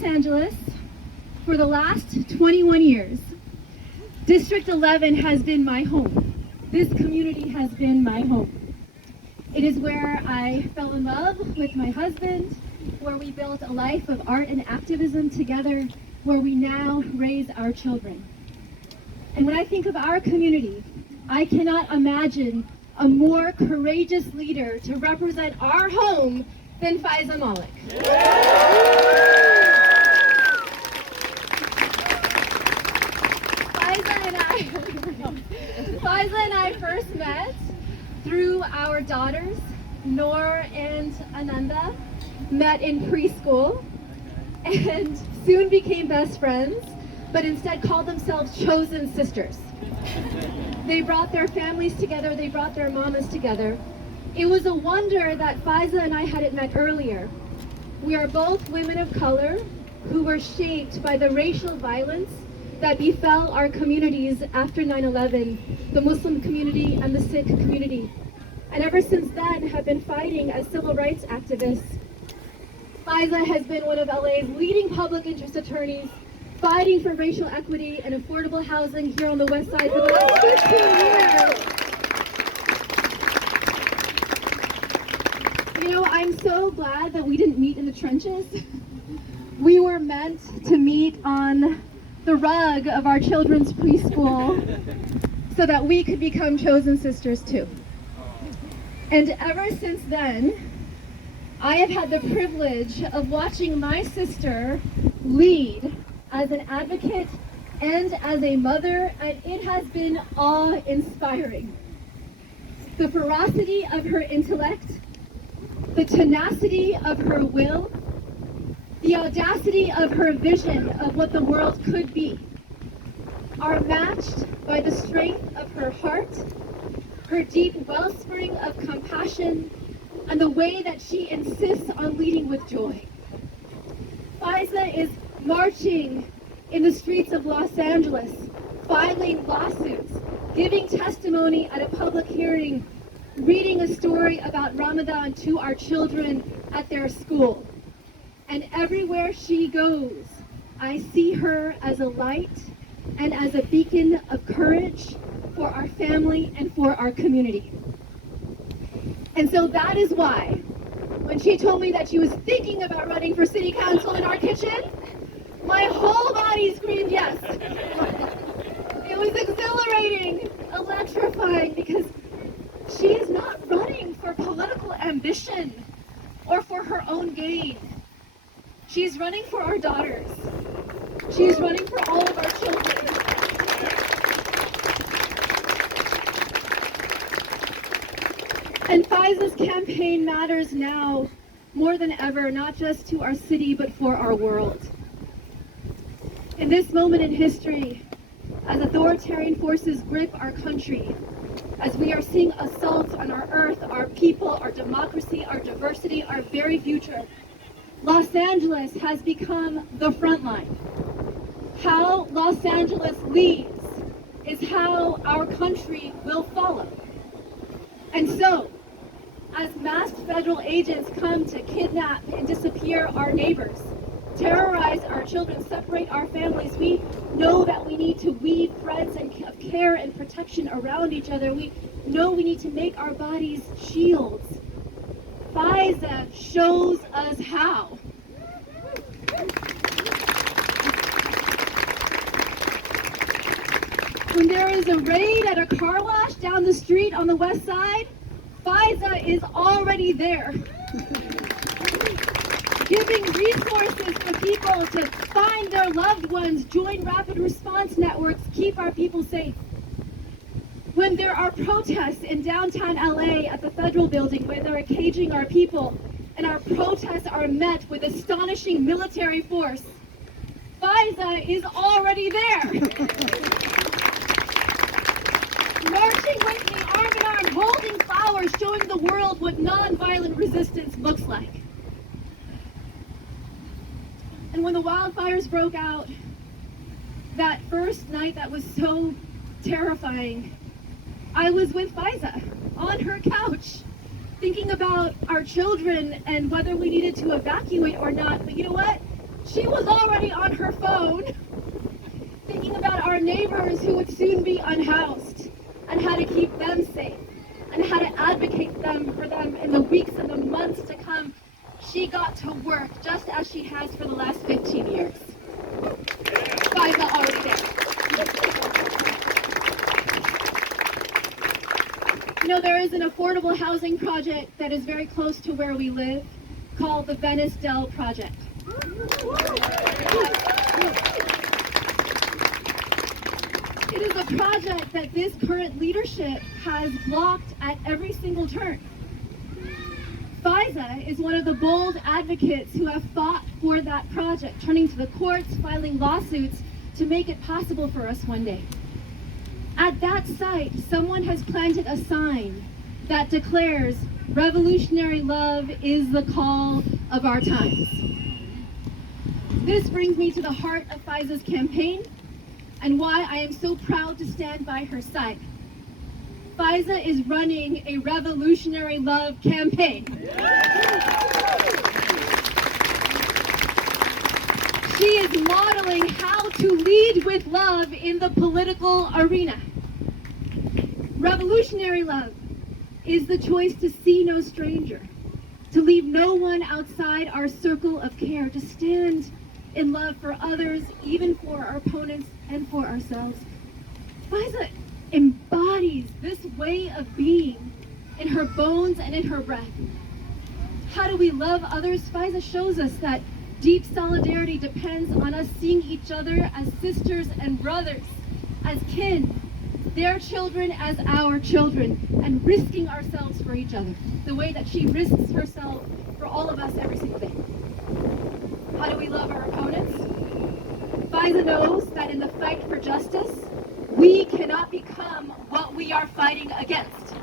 Los Angeles for the last 21 years. District 11 has been my home. This community has been my home. It is where I fell in love with my husband, where we built a life of art and activism together, where we now raise our children. And when I think of our community, I cannot imagine a more courageous leader to represent our home than Faizah Malik. Faizah and I first met through our daughters, Noor and Ananda, met in preschool and soon became best friends, but instead called themselves chosen sisters. They brought their families together, they brought their mamas together. It was a wonder that Faizah and I hadn't met earlier. We are both women of color who were shaped by the racial violence that befell our communities after 9/11, the Muslim community and the Sikh community. And ever since then have been fighting as civil rights activists. Faizah has been one of LA's leading public interest attorneys, fighting for racial equity and affordable housing here on the West Side for the last 15 years. You know, I'm so glad that we didn't meet in the trenches. We were meant to meet on the rug of our children's preschool so that we could become chosen sisters too. And ever since then, I have had the privilege of watching my sister lead as an advocate and as a mother, and it has been awe-inspiring. The ferocity of her intellect, the tenacity of her will, the audacity of her vision of what the world could be are matched by the strength of her heart, her deep wellspring of compassion, and the way that she insists on leading with joy. Faizah is marching in the streets of Los Angeles, filing lawsuits, giving testimony at a public hearing, reading a story about Ramadan to our children at their school. And everywhere she goes, I see her as a light and as a beacon of courage for our family and for our community. And so that is why, when she told me that she was thinking about running for city council in our kitchen, my whole body screamed yes. It was exhilarating, electrifying, because she is not running for political ambition or for her own gain. She's running for our daughters. She's running for all of our children. And Faizah's campaign matters now more than ever, not just to our city, but for our world. In this moment in history, as authoritarian forces grip our country, as we are seeing assaults on our earth, our people, our democracy, our diversity, our very future, Los Angeles has become the front line. How Los Angeles leads is how our country will follow. And so, as masked federal agents come to kidnap and disappear our neighbors, terrorize our children, separate our families, we know that we need to weave threads of care and protection around each other. We know we need to make our bodies shields. Faizah shows us how. When there is a raid at a car wash down the street on the West Side, Faizah is already there, giving resources for people to find their loved ones, join rapid response networks, keep our people safe. When there are protests in downtown LA at the federal building where they're caging our people, and our protests are met with astonishing military force, Faizah is already there. Marching with me arm in arm, holding flowers, showing the world what nonviolent resistance looks like. And when the wildfires broke out, that first night that was so terrifying, I was with Faizah on her couch, thinking about our children and whether we needed to evacuate or not. But you know what? She was already on her phone, thinking about our neighbors who would soon be unhoused, and how to keep them safe, and how to advocate for them in the weeks and the months to come. She got to work just as she has for the last 15 years. Faizah already there. You know, there is an affordable housing project that is very close to where we live called the Venice Dell Project. It is a project that this current leadership has blocked at every single turn. Faizah is one of the bold advocates who have fought for that project, turning to the courts, filing lawsuits to make it possible for us one day. At that site, someone has planted a sign that declares, "Revolutionary love is the call of our times." This brings me to the heart of Faizah's campaign and why I am so proud to stand by her side. Faizah is running a revolutionary love campaign. She is modeling how to lead with love in the political arena. Revolutionary love is the choice to see no stranger, to leave no one outside our circle of care, to stand in love for others, even for our opponents and for ourselves. Faizah embodies this way of being in her bones and in her breath. How do we love others? Faizah shows us that deep solidarity depends on us seeing each other as sisters and brothers, as kin, their children as our children, and risking ourselves for each other, the way that she risks herself for all of us every single day. How do we love our opponents? Faizah knows that in the fight for justice, we cannot become what we are fighting against.